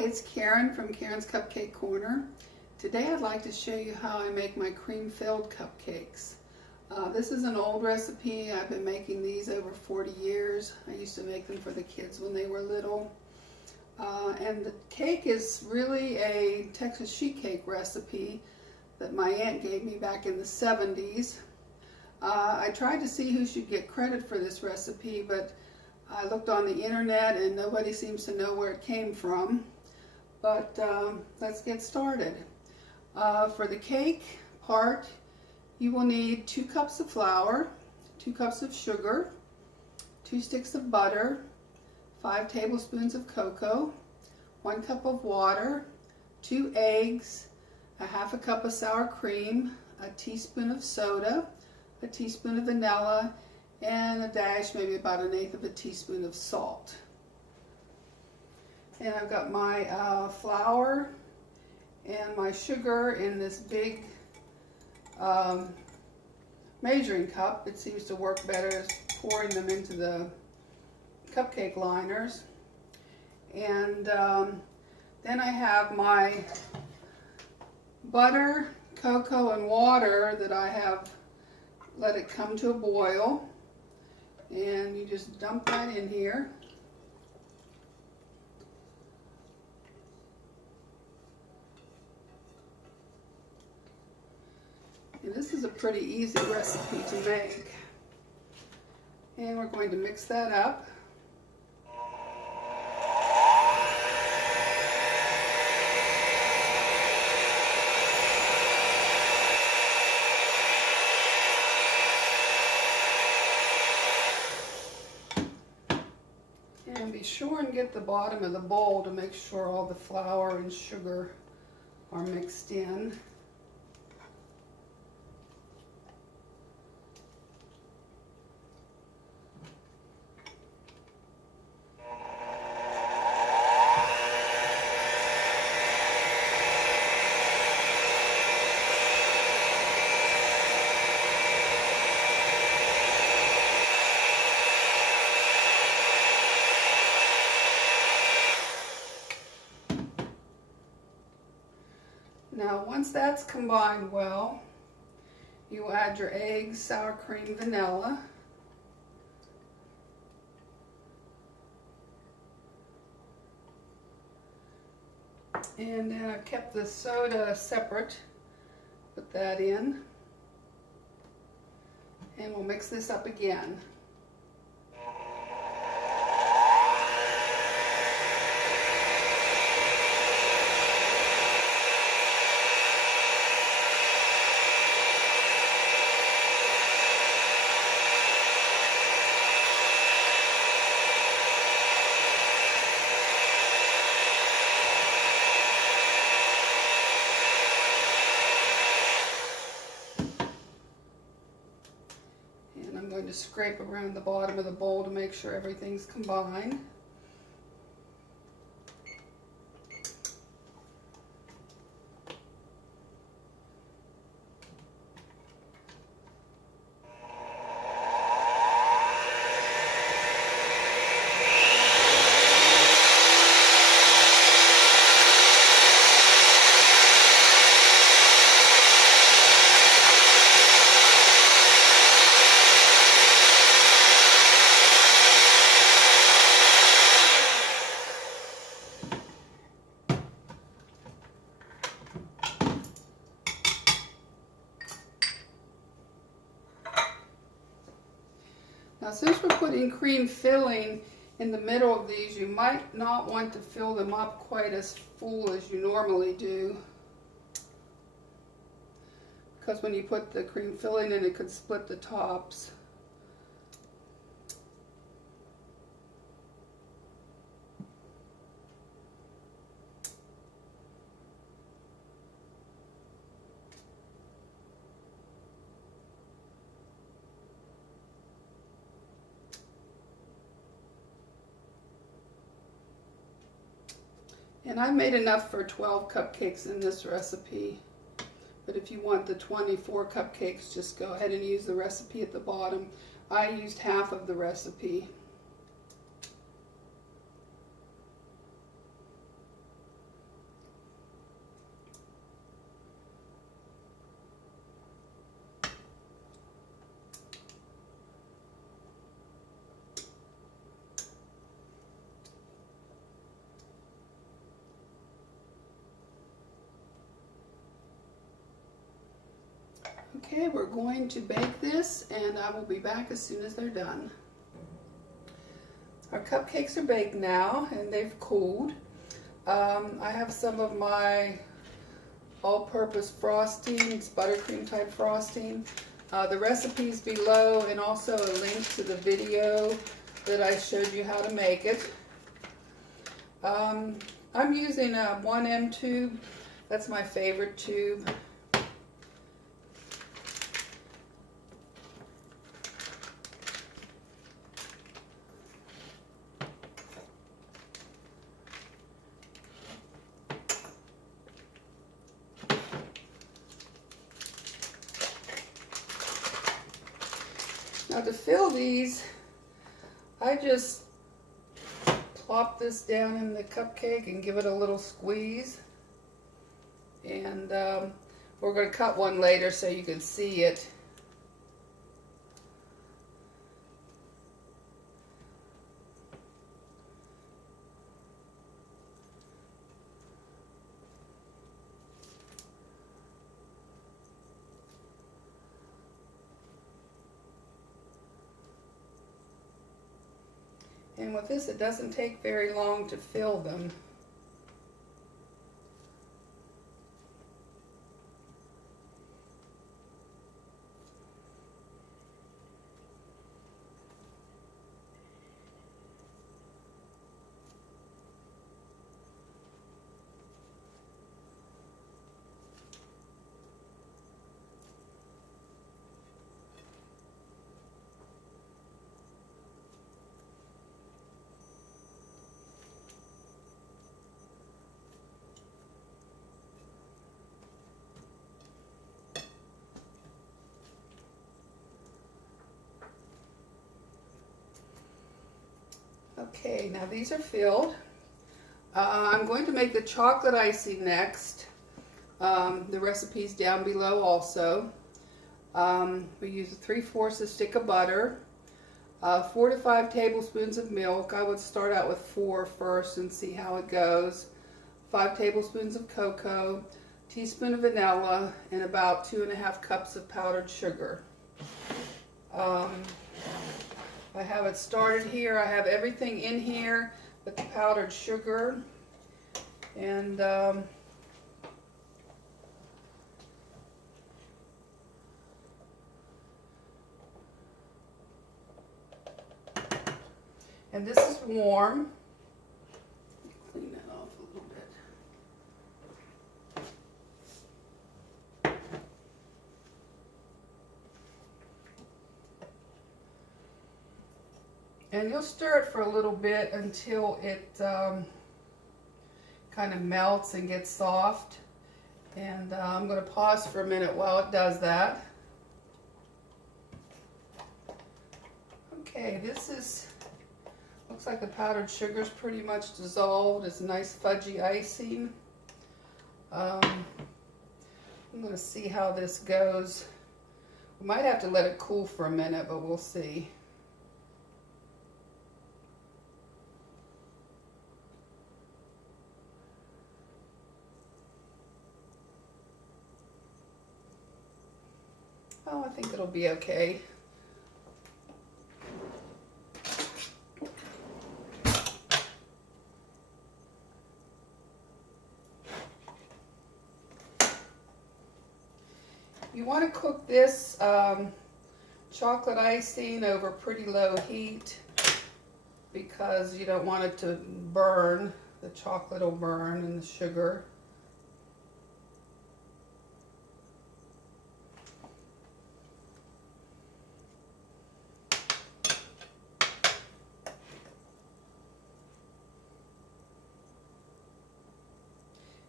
Hi, it's Karen from Karen's Cupcake Corner. Today I'd like to show you how I make my cream-filled cupcakes. This is an old recipe. I've been making these over 40 years. I used to make them for the kids when they were little. And the cake is really a Texas sheet cake recipe that my aunt gave me back in the 70s. I tried to see who should get credit for this recipe, but I looked on the internet and nobody seems to know where it came from. But let's get started. For the cake part, you will need 2 cups of flour, 2 cups of sugar, 2 sticks of butter, 5 tablespoons of cocoa, 1 cup of water, 2 eggs, a half a cup of sour cream, a teaspoon of soda, a teaspoon of vanilla, and a dash, maybe about 1/8 of a teaspoon of salt. And I've got my flour and my sugar in this big measuring cup. It seems to work better as pouring them into the cupcake liners. And then I have my butter, cocoa, and water that I have let it come to a boil. And you just dump that in here. And this is a pretty easy recipe to make. And we're going to mix that up. And be sure and get the bottom of the bowl to make sure all the flour and sugar are mixed in. Now, once that's combined well, you will add your eggs, sour cream, vanilla. And then I've kept the soda separate. Put that in. And we'll mix this up again. To scrape around the bottom of the bowl to make sure everything's combined. Now, since we're putting cream filling in the middle of these, you might not want to fill them up quite as full as you normally do, because when you put the cream filling in, it could split the tops. And I made enough for 12 cupcakes in this recipe. But if you want the 24 cupcakes, just go ahead and use the recipe at the bottom. I used half of the recipe. Okay, we're going to bake this, and I will be back as soon as they're done. Our cupcakes are baked now, and they've cooled. I have some of my all-purpose frosting, it's buttercream type frosting. The recipe's below, and also a link to the video that I showed you how to make it. I'm using a 1M tube. That's my favorite tube. Now to fill these, I just plop this down in the cupcake and give it a little squeeze. And we're going to cut one later so you can see it. And with this, it doesn't take very long to fill them. Okay, now these are filled. I'm going to make the chocolate icing next. The recipe's down below also. We use 3/4 a stick of butter, 4 to 5 tablespoons of milk. I would start out with 4 first and see how it goes. 5 tablespoons of cocoa, teaspoon of vanilla, and about 2½ cups of powdered sugar. I have it started here. I have everything in here but the powdered sugar. And this is warm. Clean that off a little bit. And you'll stir it for a little bit until it kind of melts and gets soft. And I'm going to pause for a minute while it does that. Okay, this is, looks like the powdered sugar is pretty much dissolved. It's nice fudgy icing. I'm going to see how this goes. We might have to let it cool for a minute, but we'll see. Oh, I think it'll be okay. You want to cook this chocolate icing over pretty low heat because you don't want it to burn. The chocolate will burn and the sugar.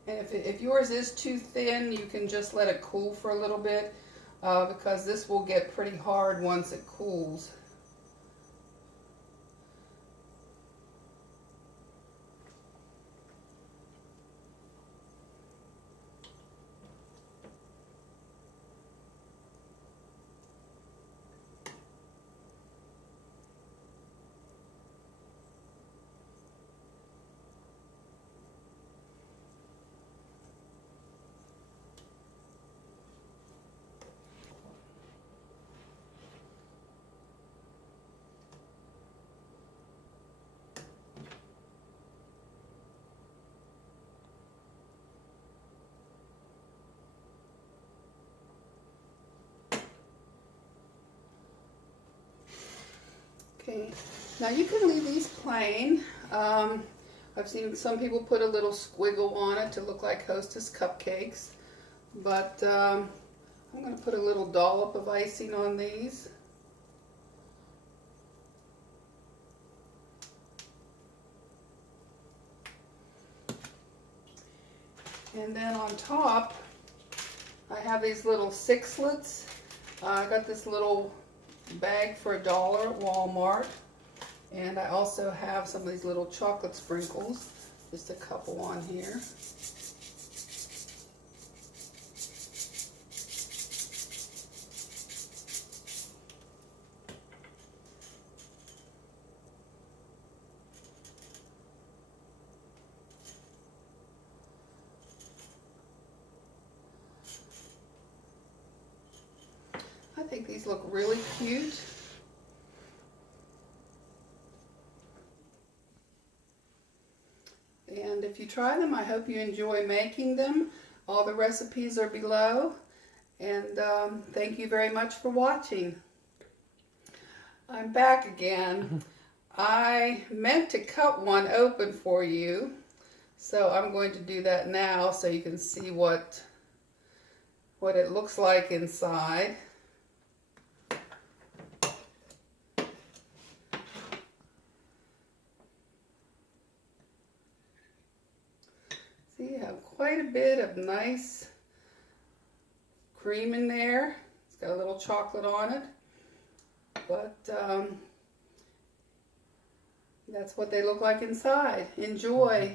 And if yours is too thin, you can just let it cool for a little bit because this will get pretty hard once it cools. Okay, now you can leave these plain. I've seen some people put a little squiggle on it to look like Hostess cupcakes, but I'm going to put a little dollop of icing on these. And then on top, I have these little sixlets. I got this little bag for $1 at Walmart. And I also have some of these little chocolate sprinkles, just a couple on here. I think these look really cute. And if you try them, I hope you enjoy making them. All the recipes are below. And thank you very much for watching. I'm back again. I meant to cut one open for you, so I'm going to do that now so you can see what it looks like inside. See, you have quite a bit of nice cream in there. It's got a little chocolate on it, but that's what they look like inside. Enjoy.